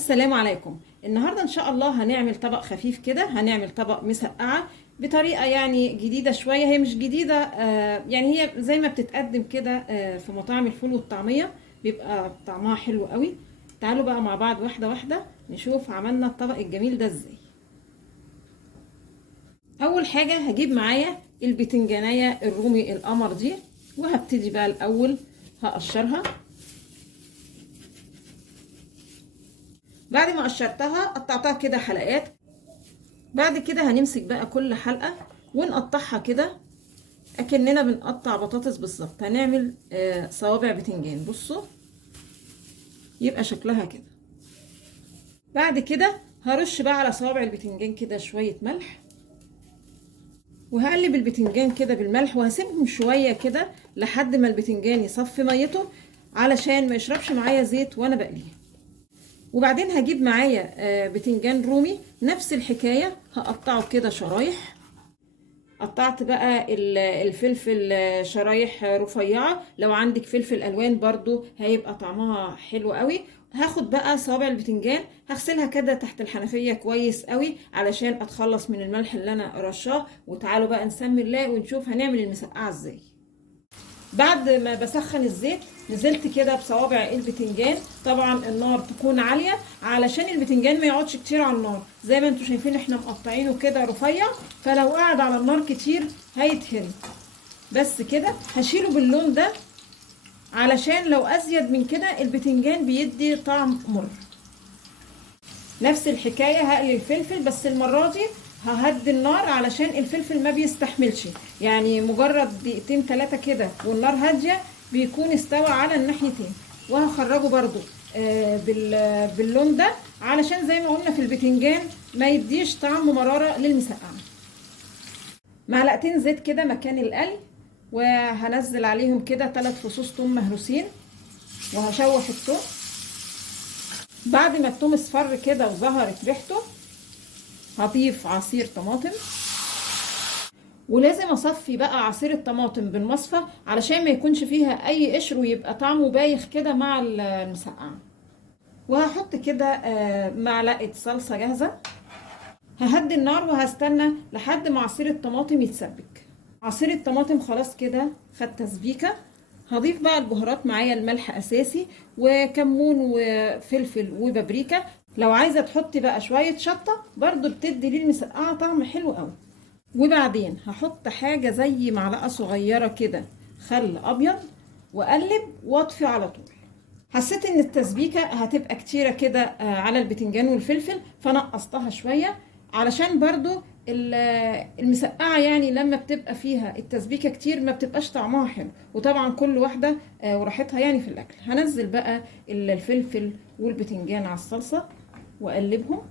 السلام عليكم. النهارده ان شاء الله هنعمل طبق خفيف كده، هنعمل طبق مسقعه بطريقه يعني جديده شويه. هي مش جديده، يعني هي زي ما بتتقدم كده في مطاعم الفول والطعميه، بيبقى طعمها حلو قوي. تعالوا بقى مع بعض واحده واحده نشوف عملنا الطبق الجميل ده ازاي. اول حاجه هجيب معايا البتنجانيه الرومي القمر دي، وهبتدي بقى الاول هقشرها. بعد ما قشرتها قطعتها كده حلقات. بعد كده هنمسك بقى كل حلقة ونقطعها كده اكننا بنقطع بطاطس بالظبط. هنعمل صوابع بتنجان، بصوا يبقى شكلها كده. بعد كده هرش بقى على صوابع البتنجان كده شوية ملح، وهقلب البتنجان كده بالملح، وهسيبهم شوية كده لحد ما البتنجان يصفي ميته علشان ما يشربش معايا زيت وانا بقليه. وبعدين هجيب معايا بتنجان رومي نفس الحكاية، هقطعه كده شرايح. قطعت بقى الفلفل شرايح رفيعة، لو عندك فلفل الوان برضو هيبقى طعمها حلو قوي. هاخد بقى صوابع البتنجان هغسلها كده تحت الحنفية كويس قوي علشان اتخلص من الملح اللي انا رشاه. وتعالوا بقى نسمي الله ونشوف هنعمل المسقعة ازاي. بعد ما بسخن الزيت نزلت كده بصوابع البتنجان. طبعا النار تكون عالية علشان البتنجان ما يقعدش كتير على النار، زي ما انتم شايفين احنا مقطعينه كده رفيع، فلو قعد على النار كتير هيتهري. بس كده هشيله باللون ده علشان لو ازيد من كده البتنجان بيدي طعم مر. نفس الحكاية هقلي الفلفل، بس المرة دي ههدي النار علشان الفلفل ما بيستحملش، يعني مجرد دقيقتين 3 كده والنار هادية بيكون استوى على الناحيتين. وهخرجه برضو باللون ده علشان زي ما قلنا في البتنجان ما يديش طعم مرارة للمسقعة. معلقتين زيت كده مكان القلي، وهنزل عليهم كده 3 فصوص ثوم مهروسين، وهشوح الثوم. بعد ما الثوم اصفر كده وظهرت ريحته هضيف عصير طماطم، ولازم اصفي بقى عصير الطماطم بالمصفى علشان ما يكونش فيها اي قشر ويبقى طعمه بايخ كده مع المسقعه. وهحط كده معلقه صلصه جاهزه. ههدي النار وهستنى لحد ما عصير الطماطم يتسبك. عصير الطماطم خلاص كده خد تسبيكه. هضيف بقى البهارات معايا، الملح اساسي وكمون وفلفل وبابريكا. لو عايزه تحطي بقى شويه شطه برضو بتدي للمسقعه طعم حلو قوي. وبعدين هحط حاجه زي معلقه صغيره كده خل ابيض، واقلب واطفي على طول. حسيت ان التسبيكه هتبقى كتيره كده على البتنجان والفلفل، فنقصتها شويه علشان برضو المسقعه يعني لما بتبقى فيها التسبيكه كتير ما بتبقاش طعمها حلو. وطبعا كل واحده وراحتها يعني في الاكل. هنزل بقى الفلفل والبتنجان على الصلصه واقلبهم.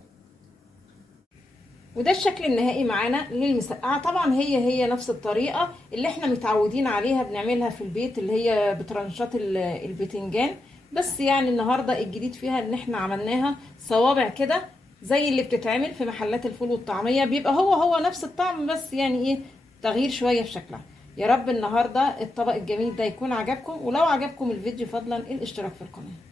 وده الشكل النهائي معانا للمسقعه. طبعا هي نفس الطريقه اللي احنا متعودين عليها بنعملها في البيت، اللي هي بترنشات البتنجان، بس يعني النهارده الجديد فيها ان احنا عملناها صوابع كده زي اللي بتتعمل في محلات الفول والطعميه. بيبقى هو نفس الطعم، بس يعني ايه تغيير شويه في شكلها. يا رب النهارده الطبق الجميل ده يكون عجبكم، ولو عجبكم الفيديو فضلا الاشتراك في القناه.